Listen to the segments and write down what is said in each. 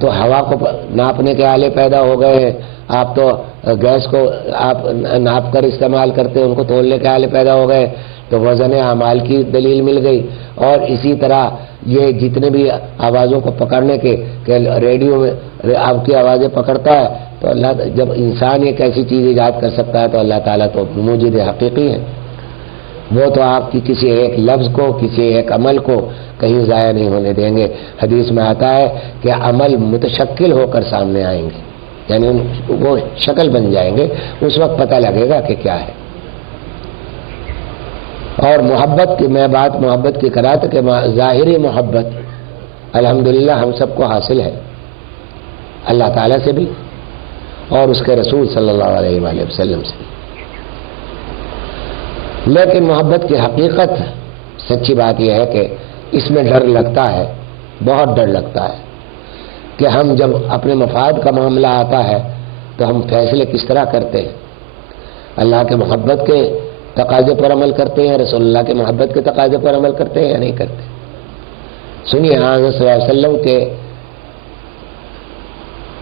تو ہوا کو ناپنے کے آلے پیدا ہو گئے ہیں، آپ تو گیس کو آپ ناپ کر استعمال کرتے ہیں، ان کو تولنے کے آلے پیدا ہو گئے، تو وزن اعمال کی دلیل مل گئی۔ اور اسی طرح یہ جتنے بھی آوازوں کو پکڑنے کے کہ ریڈیو میں آپ کی آوازیں پکڑتا ہے، تو اللہ جب انسان ایک ایسی چیز ایجاد کر سکتا ہے تو اللہ تعالیٰ تو موجود حقیقی ہے، وہ تو آپ کی کسی ایک لفظ کو، کسی ایک عمل کو کہیں ضائع نہیں ہونے دیں گے۔ حدیث میں آتا ہے کہ عمل متشکل ہو کر سامنے آئیں گے، یعنی وہ شکل بن جائیں گے، اس وقت پتہ لگے گا کہ کیا ہے۔ اور محبت کی میں بات محبت کی کرا تو کہ ظاہری محبت الحمدللہ ہم سب کو حاصل ہے، اللہ تعالیٰ سے بھی اور اس کے رسول صلی اللہ علیہ وآلہ وسلم سے بھی۔ لیکن محبت کی حقیقت سچی بات یہ ہے کہ اس میں ڈر لگتا ہے، بہت ڈر لگتا ہے کہ ہم جب اپنے مفاد کا معاملہ آتا ہے تو ہم فیصلے کس طرح کرتے ہیں، اللہ کے محبت کے تقاضے پر عمل کرتے ہیں، رسول اللہ کے محبت کے تقاضے پر عمل کرتے ہیں یا نہیں کرتے۔ سنیے حضرت صلی اللہ علیہ وسلم کے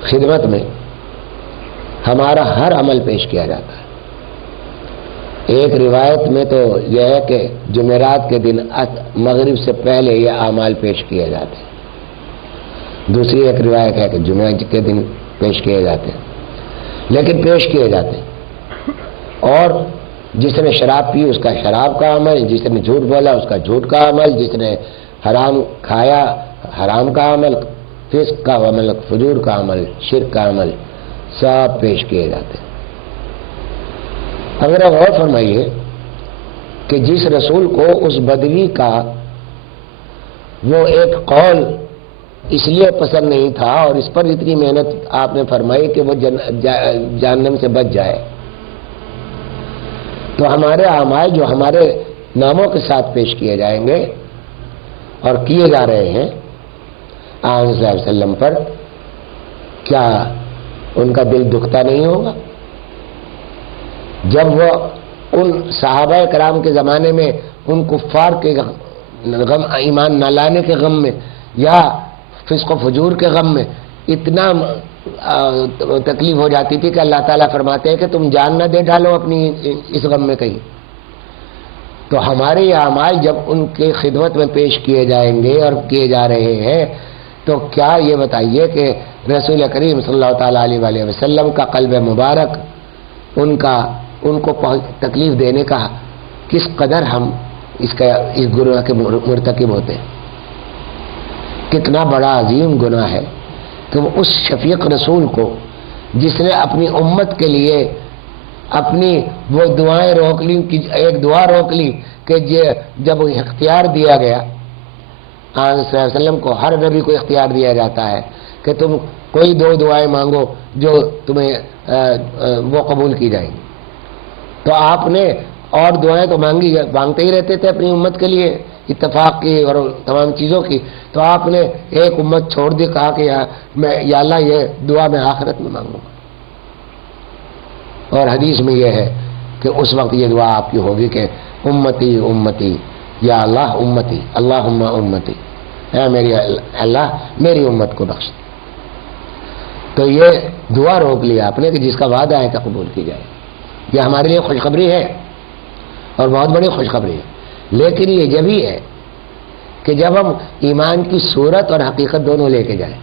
خدمت میں ہمارا ہر عمل پیش کیا جاتا ہے۔ ایک روایت میں تو یہ ہے کہ جمعرات کے دن مغرب سے پہلے یہ اعمال پیش کیے جاتے ہیں، دوسری ایک روایت ہے کہ جمعہ کے دن پیش کیے جاتے ہیں، لیکن پیش کیے جاتے ہیں۔ اور جس نے شراب پی اس کا شراب کا عمل، جس نے جھوٹ بولا اس کا جھوٹ کا عمل، جس نے حرام کھایا حرام کا عمل، فسق کا عمل، فجور کا عمل، شرک کا عمل، سب پیش کیے جاتے ہیں۔ اگر آپ غور فرمائیے کہ جس رسول کو اس بدوی کا وہ ایک قول اس لیے پسند نہیں تھا اور اس پر اتنی محنت آپ نے فرمائی کہ وہ جہنم سے بچ جائے، تو ہمارے اعمال جو ہمارے ناموں کے ساتھ پیش کیے جائیں گے اور کیے جا رہے ہیں آن صلی اللہ علیہ وسلم پر، کیا ان کا دل دکھتا نہیں ہوگا؟ جب وہ ان صحابہ کرام کے زمانے میں ان کفار کے غم، ایمان نہ لانے کے غم میں یا فسق و فجور کے غم میں اتنا تکلیف ہو جاتی تھی کہ اللہ تعالیٰ فرماتے ہیں کہ تم جان نہ دے ڈالو اپنی اس غم میں کہیں، تو ہمارے یہ اعمال جب ان کے خدمت میں پیش کیے جائیں گے اور کیے جا رہے ہیں، تو کیا یہ بتائیے کہ رسول کریم صلی اللہ تعالیٰ علیہ وآلہ وسلم کا قلب مبارک ان کو تکلیف دینے کا کس قدر ہم اس گناہ کے مرتکب ہوتے ہیں۔ کتنا بڑا عظیم گناہ ہے کہ وہ اس شفیق رسول کو جس نے اپنی امت کے لیے اپنی وہ دعائیں روک لی، ایک دعا روک لی کہ جب اختیار دیا گیا صلی اللہ علیہ وسلم کو، ہر نبی کو اختیار دیا جاتا ہے کہ تم کوئی دو دعائیں مانگو جو تمہیں وہ قبول کی جائیں گی، تو آپ نے اور دعائیں تو مانگتے ہی رہتے تھے اپنی امت کے لیے، اتفاق کی اور تمام چیزوں کی، تو آپ نے ایک امت چھوڑ دی، کہا کہ یا اللہ یہ دعا میں آخرت میں مانگوں گا، اور حدیث میں یہ ہے کہ اس وقت یہ دعا آپ کی ہوگی کہ امتی امتی یا اللہ امتی اللہم امتی، اے میری اللہ میری امت کو بخش۔ تو یہ دعا روک لیا آپ نے کہ جس کا وعدہ ہے کہ قبول کی جائے، یہ ہمارے لیے خوشخبری ہے اور بہت بڑی خوشخبری ہے، لیکن یہ جب ہی ہے کہ جب ہم ایمان کی صورت اور حقیقت دونوں لے کے جائیں،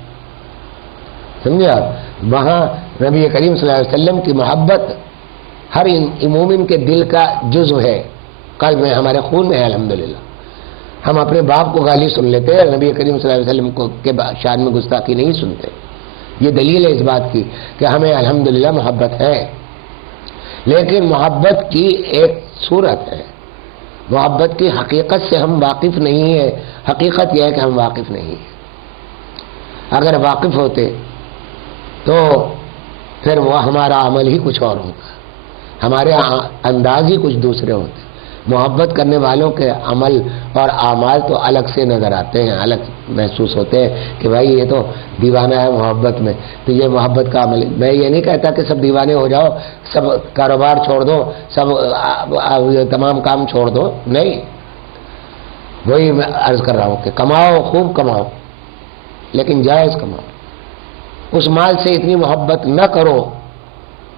سمجھے آپ؟ وہاں نبی کریم صلی اللہ علیہ وسلم کی محبت ہر مومن کے دل کا جزو ہے، قلب میں، ہمارے خون میں ہے الحمدللہ۔ ہم اپنے باپ کو گالی سن لیتے ہیں، نبی کریم صلی اللہ علیہ وسلم کو کے شان میں گستاخی نہیں سنتے، یہ دلیل ہے اس بات کی کہ ہمیں الحمدللہ محبت ہے، لیکن محبت کی ایک صورت ہے، محبت کی حقیقت سے ہم واقف نہیں ہیں۔ حقیقت یہ ہے کہ ہم واقف نہیں ہیں، اگر واقف ہوتے تو پھر وہ ہمارا عمل ہی کچھ اور ہوتا، ہمارے انداز ہی کچھ دوسرے ہوتے۔ محبت کرنے والوں کے عمل اور اعمال تو الگ سے نظر آتے ہیں، الگ محسوس ہوتے ہیں کہ بھائی یہ تو دیوانہ ہے محبت میں، تو یہ محبت کا عمل۔ میں یہ نہیں کہتا کہ سب دیوانے ہو جاؤ، سب کاروبار چھوڑ دو، سب تمام کام چھوڑ دو، نہیں، وہی میں عرض کر رہا ہوں کہ کماؤ، خوب کماؤ، لیکن جائز کماؤ، اس مال سے اتنی محبت نہ کرو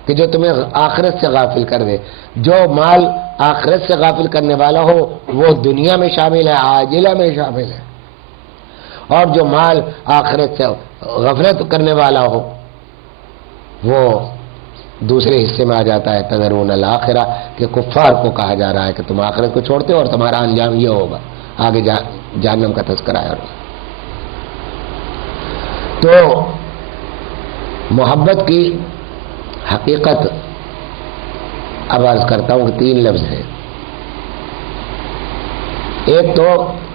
کہ جو تمہیں آخرت سے غافل کر دے. جو مال آخرت سے غافل کرنے والا ہو وہ دنیا میں شامل ہے، عاجلہ میں شامل ہے، اور جو مال آخرت سے غفلت کرنے والا ہو وہ دوسرے حصے میں آ جاتا ہے. تذرون الآخرہ، کہ کفار کو کہا جا رہا ہے کہ تم آخرت کو چھوڑتے ہو اور تمہارا انجام یہ ہوگا. آگے جہنم کا تذکرہ ہے. تو محبت کی حقیقت اب عرض کرتا ہوں کہ 3 لفظ ہیں. ایک تو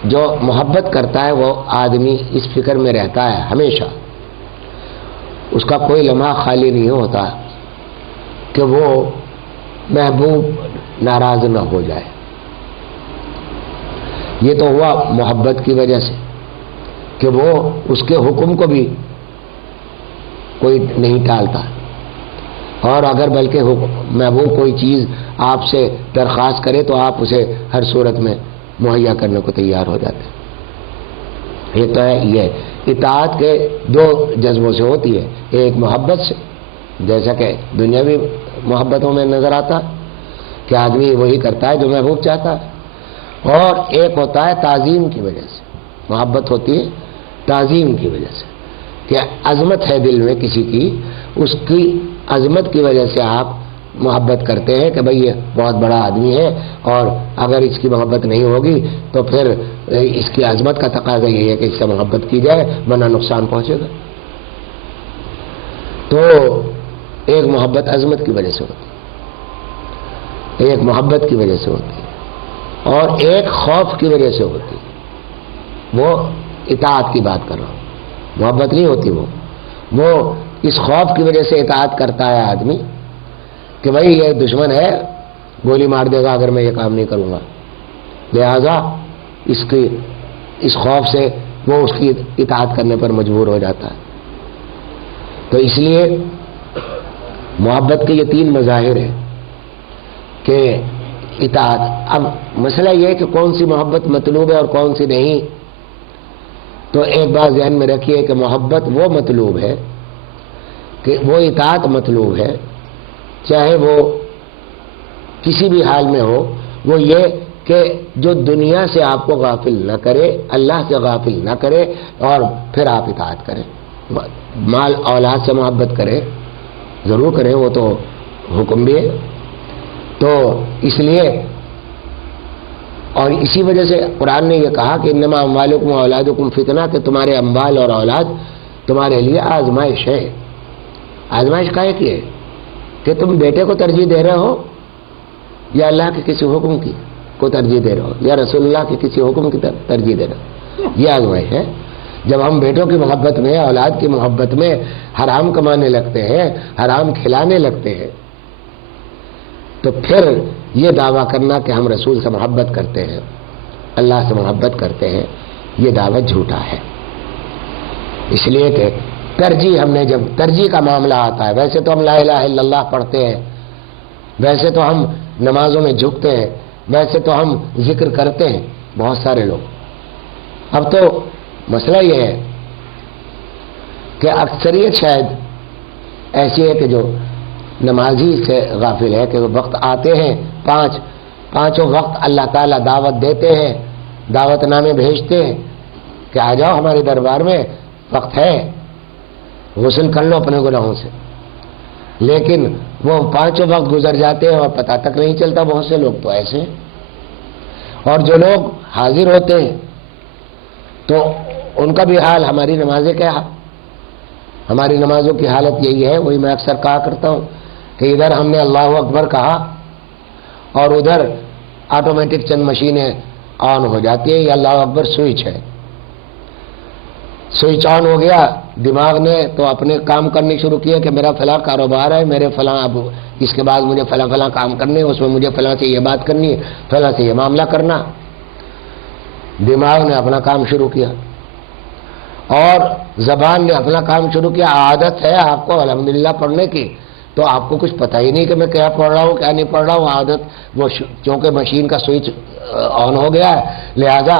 جو محبت کرتا ہے وہ آدمی اس فکر میں رہتا ہے ہمیشہ، اس کا کوئی لمحہ خالی نہیں ہوتا کہ وہ محبوب ناراض نہ ہو جائے. یہ تو ہوا محبت کی وجہ سے کہ وہ اس کے حکم کو بھی کوئی نہیں ٹالتا، اور اگر بلکہ محبوب کوئی چیز آپ سے درخواست کرے تو آپ اسے ہر صورت میں مہیا کرنے کو تیار ہو جاتے ہیں. یہ تو ہے. یہ اطاعت کے 2 جذبوں سے ہوتی ہے، ایک محبت سے جیسا کہ دنیاوی محبتوں میں نظر آتا کہ آدمی وہی کرتا ہے جو محبوب چاہتا ہے، اور ایک ہوتا ہے تعظیم کی وجہ سے. محبت ہوتی ہے تعظیم کی وجہ سے کہ عظمت ہے دل میں کسی کی، اس کی عظمت کی وجہ سے آپ محبت کرتے ہیں کہ بھئی یہ بہت بڑا آدمی ہے، اور اگر اس کی محبت نہیں ہوگی تو پھر اس کی عظمت کا تقاضا یہی ہے کہ اس سے محبت کی جائے ورنہ نقصان پہنچے گا. تو ایک محبت عظمت کی وجہ سے ہوتی ہے، ایک محبت کی وجہ سے ہوتی ہے، اور ایک خوف کی وجہ سے ہوتی ہے. وہ اطاعت کی بات کر رہا ہوں، محبت نہیں ہوتی. وہ اس خوف کی وجہ سے اطاعت کرتا ہے آدمی کہ بھائی یہ دشمن ہے، گولی مار دے گا اگر میں یہ کام نہیں کروں گا، لہذا اس خوف سے وہ اس کی اطاعت کرنے پر مجبور ہو جاتا ہے. تو اس لیے محبت کے یہ 3 مظاہر ہیں کہ اطاعت. اب مسئلہ یہ ہے کہ کون سی محبت مطلوب ہے اور کون سی نہیں. تو ایک بات ذہن میں رکھیے کہ محبت وہ مطلوب ہے کہ وہ اطاعت مطلوب ہے چاہے وہ کسی بھی حال میں ہو، وہ یہ کہ جو دنیا سے آپ کو غافل نہ کرے، اللہ سے غافل نہ کرے، اور پھر آپ اطاعت کریں. مال اولاد سے محبت کریں، ضرور کریں، وہ تو حکم بھی ہے. تو اس لیے اور اسی وجہ سے قرآن نے یہ کہا کہ انما اموالکم و اولادکم فتنہ، کہ تمہارے اموال اور اولاد تمہارے لیے آزمائش ہے. آزمائش کائے کی ہے کہ تم بیٹے کو ترجیح دے رہے ہو یا اللہ کے کسی حکم کی کو ترجیح دے رہے ہو یا رسول اللہ کے کسی حکم کی ترجیح دے رہے ہو. یہ آزمائش ہے. جب ہم بیٹوں کی محبت میں، اولاد کی محبت میں حرام کمانے لگتے ہیں، حرام کھلانے لگتے ہیں، تو پھر یہ دعویٰ کرنا کہ ہم رسول سے محبت کرتے ہیں، اللہ سے محبت کرتے ہیں، یہ دعویٰ جھوٹا ہے. اس لیے کہ ترجیح، ہم نے جب ترجیح کا معاملہ آتا ہے، ویسے تو ہم لا الہ الا اللہ پڑھتے ہیں، ویسے تو ہم نمازوں میں جھکتے ہیں، ویسے تو ہم ذکر کرتے ہیں بہت سارے لوگ. اب تو مسئلہ یہ ہے کہ اکثریت شاید ایسی ہے کہ جو نمازی سے غافل ہے کہ وہ وقت آتے ہیں، پانچوں وقت اللہ تعالیٰ دعوت دیتے ہیں، دعوت نامے بھیجتے ہیں کہ آ جاؤ ہمارے دربار میں، وقت ہے، غسل کر لو اپنے گناہوں سے. لیکن وہ 5 وقت گزر جاتے ہیں اور پتہ تک نہیں چلتا. بہت سے لوگ تو ایسے ہیں. اور جو لوگ حاضر ہوتے ہیں تو ان کا بھی حال ہماری نمازیں کیا، ہماری نمازوں کی حالت یہی ہے. وہی میں اکثر کہا کرتا ہوں کہ ادھر ہم نے اللہ اکبر کہا اور ادھر آٹومیٹک چند مشینیں آن ہو جاتی ہیں. یہ اللہ اکبر سوئچ ہے، سوئچ آن ہو گیا، دماغ نے تو اپنے کام کرنے شروع کیے کہ میرا فلاں کاروبار ہے، میرے فلاں، اب اس کے بعد مجھے فلاں کام کرنے، اس میں مجھے فلاں سے یہ بات کرنی ہے، فلاں سے یہ معاملہ کرنا. دماغ نے اپنا کام شروع کیا اور زبان نے اپنا کام شروع کیا. عادت ہے آپ کو الحمدللہ پڑھنے کی، تو آپ کو کچھ پتہ ہی نہیں کہ میں کیا پڑھ رہا ہوں کیا نہیں پڑھ رہا ہوں. عادت وہ چونکہ مشین کا سوئچ آن ہو گیا ہے، لہذا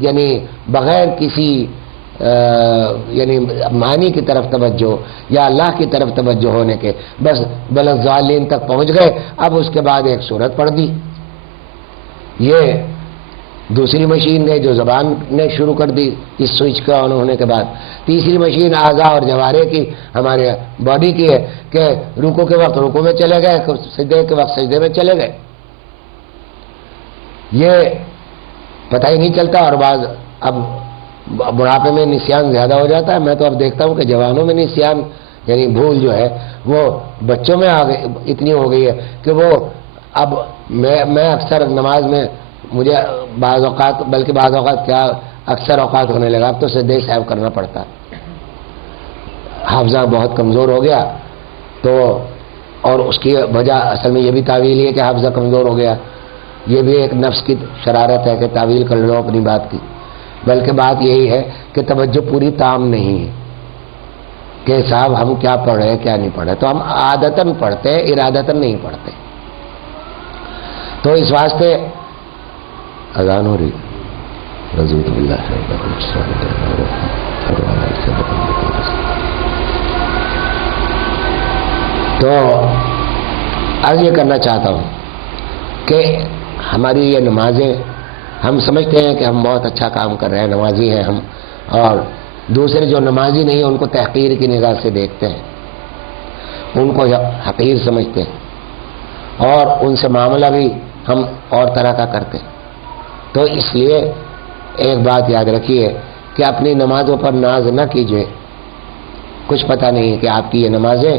یعنی بغیر کسی یعنی معنی کی طرف توجہ یا اللہ کی طرف توجہ ہونے کے، بس بلضالین تک پہنچ گئے. اب اس کے بعد ایک سورت پڑھ دی. یہ دوسری مشین ہے جو زبان نے شروع کر دی اس سوئچ کا آن ہونے کے بعد. تیسری مشین اعضاء اور جوارے کی، ہمارے باڈی کی ہے کہ رکوع کے وقت رکوع میں چلے گئے، سجدے کے وقت سجدے میں چلے گئے. یہ پتہ ہی نہیں چلتا. اور بعض اب بڑھاپے میں نسیان زیادہ ہو جاتا ہے. میں تو اب دیکھتا ہوں کہ جوانوں میں نسیان یعنی بھول جو ہے وہ بچوں میں اتنی ہو گئی ہے کہ وہ اب میں اکثر نماز میں مجھے بعض اوقات، بلکہ بعض اوقات کیا اکثر اوقات ہونے لگا اب تو سجدے صاحب کرنا پڑتا. حافظہ بہت کمزور ہو گیا تو، اور اس کی وجہ اصل میں یہ بھی تعویل ہے کہ حافظہ کمزور ہو گیا. یہ بھی ایک نفس کی شرارت ہے کہ تعویل کر لو اپنی بات کی. بلکہ بات یہی ہے کہ توجہ پوری تام نہیں ہے کہ صاحب ہم کیا پڑھ رہے ہیں کیا نہیں پڑھ رہے. تو ہم عادتاً پڑھتے ہیں، ارادتاً نہیں پڑھتے. تو اس واسطے اذان ہو رہی. رضیت باللہ تو عرض یہ کرنا چاہتا ہوں کہ ہماری یہ نمازیں، ہم سمجھتے ہیں کہ ہم بہت اچھا کام کر رہے ہیں، نمازی ہیں ہم، اور دوسرے جو نمازی نہیں ہیں ان کو تحقیر کی نگاہ سے دیکھتے ہیں، ان کو حقیر سمجھتے ہیں، اور ان سے معاملہ بھی ہم اور طرح کا کرتے ہیں. تو اس لیے ایک بات یاد رکھیے کہ اپنی نمازوں پر ناز نہ کیجیے. کچھ پتہ نہیں ہے کہ آپ کی یہ نمازیں،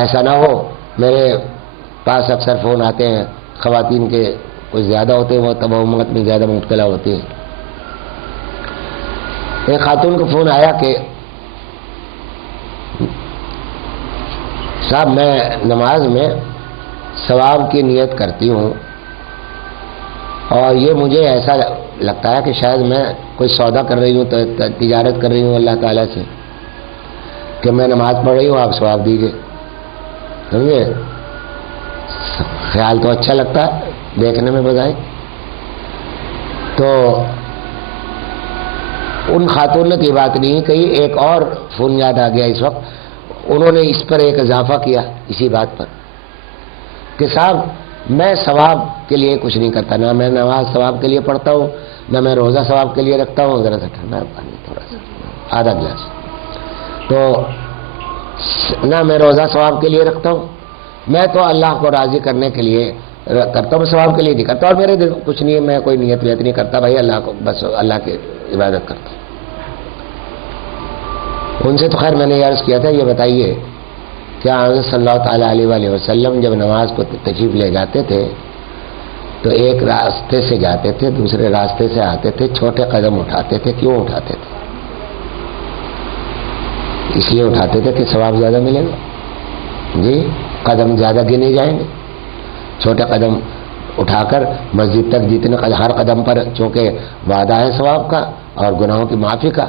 ایسا نہ ہو. میرے پاس اکثر فون آتے ہیں خواتین کے، کچھ زیادہ ہوتے ہیں وہ توہمات میں زیادہ مبتلا ہوتی ہیں. ایک خاتون کو فون آیا کہ صاحب میں نماز میں ثواب کی نیت کرتی ہوں اور یہ مجھے ایسا لگتا ہے کہ شاید میں کوئی سودا کر رہی ہوں، تجارت کر رہی ہوں اللہ تعالیٰ سے کہ میں نماز پڑھ رہی ہوں، آپ ثواب دیجیے. سمجھے؟ خیال تو اچھا لگتا ہے دیکھنے میں بظاہر. تو ان خاتون نے کی بات نہیں کہی. ایک اور فون یاد آ گیا اس وقت، انہوں نے اس پر ایک اضافہ کیا اسی بات پر کہ صاحب میں ثواب کے لیے کچھ نہیں کرتا، نہ میں نماز ثواب کے لیے پڑھتا ہوں، نہ میں روزہ ثواب کے لیے رکھتا ہوں. ذرا سا ٹھنڈا پانی تھوڑا سا، آدھا گلاس. تو نہ میں روزہ ثواب کے لیے رکھتا ہوں، میں تو اللہ کو راضی کرنے کے لیے کرتا ہوں، ثواب کے لیے نہیں کرتا. اور میرے دل کچھ نہیں ہے، میں کوئی نیت ویت نہیں کرتا بھائی، اللہ کو بس اللہ کی عبادت کرتا ہوں. ان سے تو خیر میں نے یہ عرض کیا تھا، یہ بتائیے کیا حضرت صلی اللہ تعالیٰ علیہ وآلہ وسلم جب نماز کو تشریف لے جاتے تھے تو ایک راستے سے جاتے تھے، دوسرے راستے سے آتے تھے، چھوٹے قدم اٹھاتے تھے؟ کیوں اٹھاتے تھے؟ اس لیے اٹھاتے تھے کہ ثواب زیادہ ملے گا. جی قدم زیادہ گنے جائیں گے. چھوٹے قدم اٹھا کر مسجد تک جتنے ہر قدم پر چونکہ وعدہ ہے ثواب کا اور گناہوں کی معافی کا،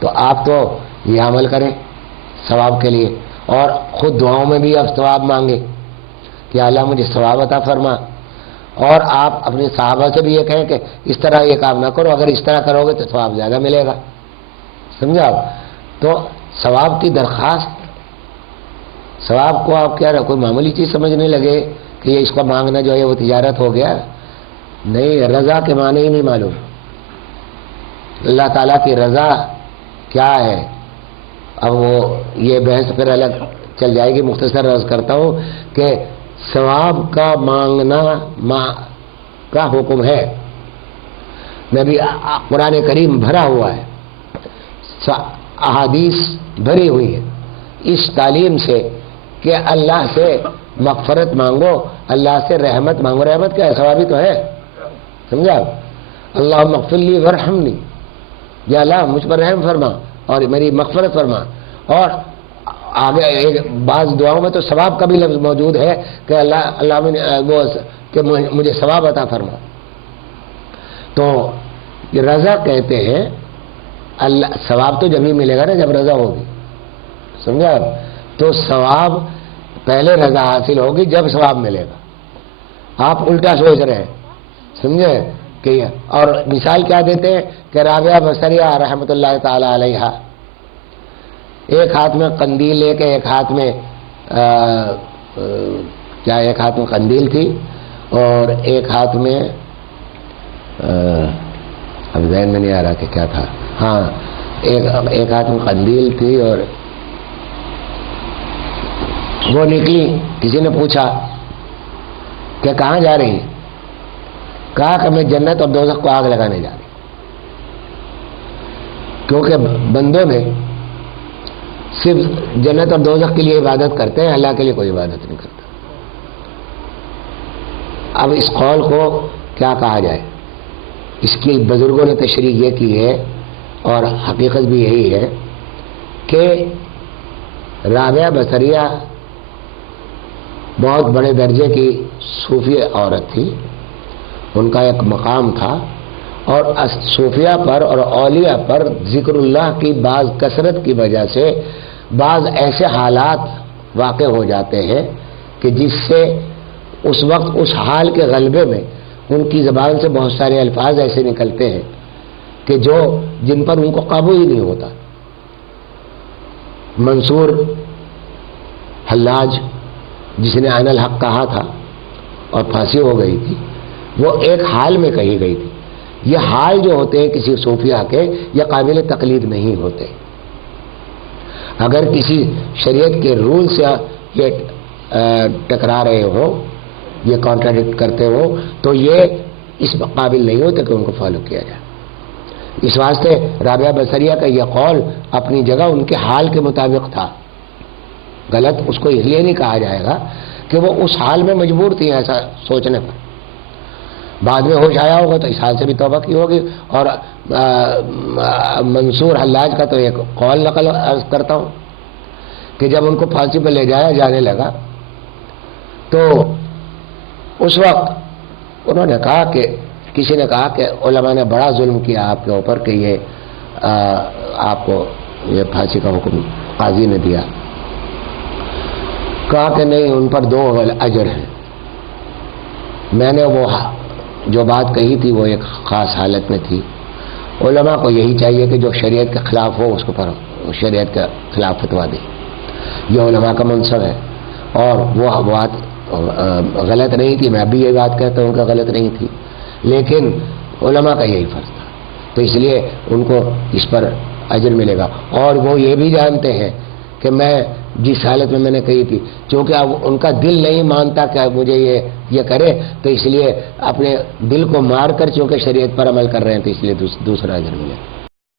تو آپ تو یہ عمل کریں ثواب کے لیے، اور خود دعاؤں میں بھی اب ثواب مانگے کہ اللہ مجھے ثواب عطا فرما. اور آپ اپنے صحابہ سے بھی یہ کہیں کہ اس طرح یہ کام نہ کرو، اگر اس طرح کرو گے تو ثواب زیادہ ملے گا. سمجھا آپ؟ تو ثواب کی درخواست، ثواب کو آپ کیا کوئی معمولی چیز سمجھنے لگے کہ یہ اس کو مانگنا جو ہے وہ تجارت ہو گیا. نہیں، رضا کے معنی ہی نہیں معلوم. اللہ تعالیٰ کی رضا کیا ہے؟ اب وہ یہ بحث پھر الگ چل جائے گی. مختصر عرض کرتا ہوں کہ ثواب کا مانگنا کا حکم ہے. نبی قرآن کریم بھرا ہوا ہے، احادیث بھری ہوئی ہے اس تعلیم سے کہ اللہ سے مغفرت مانگو، اللہ سے رحمت مانگو. رحمت کیا ہے؟ ثوابی تو ہے. سمجھا؟ اللہم اغفر لی وارحمنی، یا اللہ مجھ پر رحم فرما اور میری مغفرت فرما. اور آگے بعض دعاؤں میں تو ثواب کا بھی لفظ موجود ہے کہ اللہ وہ کہ مجھے ثواب عطا فرما. تو یہ رضا کہتے ہیں. اللہ ثواب تو جب ہی ملے گا نا جب رضا ہوگی. سمجھا؟ تو ثواب پہلے رضا حاصل ہوگی جب ثواب ملے گا. آپ الٹا سوچ رہے ہیں، سمجھے کہ اور مثال کیا دیتے ہیں کہ رابعہ بصریہ رحمۃ اللہ تعالی علیہا ایک ہاتھ میں قندیل لے کے ایک ہاتھ میں ایک ہاتھ میں قندیل تھی اور ایک ہاتھ میں اب ذہن میں نہیں آ رہا کہ کیا تھا، ہاں ایک ہاتھ میں قندیل تھی اور وہ نکلی. کسی نے پوچھا کہ کہاں جا رہی ہے؟ کہا کہ میں جنت اور دوزخ کو آگ لگانے جا رہی. کیونکہ بندوں میں صرف جنت اور دوزخ کے لیے عبادت کرتے ہیں، اللہ کے لیے کوئی عبادت نہیں کرتا. اب اس قول کو کیا کہا جائے؟ اس کی بزرگوں نے تشریح یہ کی ہے اور حقیقت بھی یہی ہے کہ رابعہ بصریہ بہت بڑے درجے کی صوفی عورت تھی، ان کا ایک مقام تھا، اور صوفیہ پر اور اولیاء پر ذکر اللہ کی بعض کثرت کی وجہ سے بعض ایسے حالات واقع ہو جاتے ہیں کہ جس سے اس وقت اس حال کے غلبے میں ان کی زبان سے بہت سارے الفاظ ایسے نکلتے ہیں کہ جن پر ان کو قابو ہی نہیں ہوتا. منصور حلاج جس نے عین الحق کہا تھا اور پھانسی ہو گئی تھی، وہ ایک حال میں کہی گئی تھی. یہ حال جو ہوتے ہیں کسی صوفیہ کے یہ قابل تقلید نہیں ہوتے. اگر کسی شریعت کے رول سے یہ ٹکرا رہے ہو، یہ کانٹراڈکٹ کرتے ہو، تو یہ اس قابل نہیں ہوتے کہ ان کو فالو کیا جائے. اس واسطے رابعہ بصریہ کا یہ قول اپنی جگہ ان کے حال کے مطابق تھا. غلط اس کو اس لیے نہیں کہا جائے گا کہ وہ اس حال میں مجبور تھی ایسا سوچنے پر. بعد میں ہوش آیا ہوگا تو اس حال سے بھی توبہ کی ہوگی. اور منصور حلاج کا تو ایک قول نقل عرض کرتا ہوں کہ جب ان کو پھانسی پر لے جایا جانے لگا تو اس وقت انہوں نے کہا کہ کسی نے کہا کہ علماء نے بڑا ظلم کیا آپ کے اوپر کہ یہ آپ کو یہ پھانسی کا حکم قاضی نے دیا. کہا کہ نہیں، ان پر 2 اجر ہیں. میں نے وہ جو بات کہی تھی وہ ایک خاص حالت میں تھی. علماء کو یہی چاہیے کہ جو شریعت کے خلاف ہو اس کو پر شریعت کے خلاف فتویٰ دے. یہ علماء کا منصب ہے اور وہ بات غلط نہیں تھی. میں ابھی یہ بات کہتا ہوں کہ غلط نہیں تھی، لیکن علماء کا یہی فرض تھا. تو اس لیے ان کو اس پر اجر ملے گا. اور وہ یہ بھی جانتے ہیں کہ میں جس حالت میں نے کہی تھی، چونکہ اب ان کا دل نہیں مانتا کہ مجھے یہ کرے، تو اس لیے اپنے دل کو مار کر چونکہ شریعت پر عمل کر رہے ہیں تو اس لیے دوسرا اجر ملے.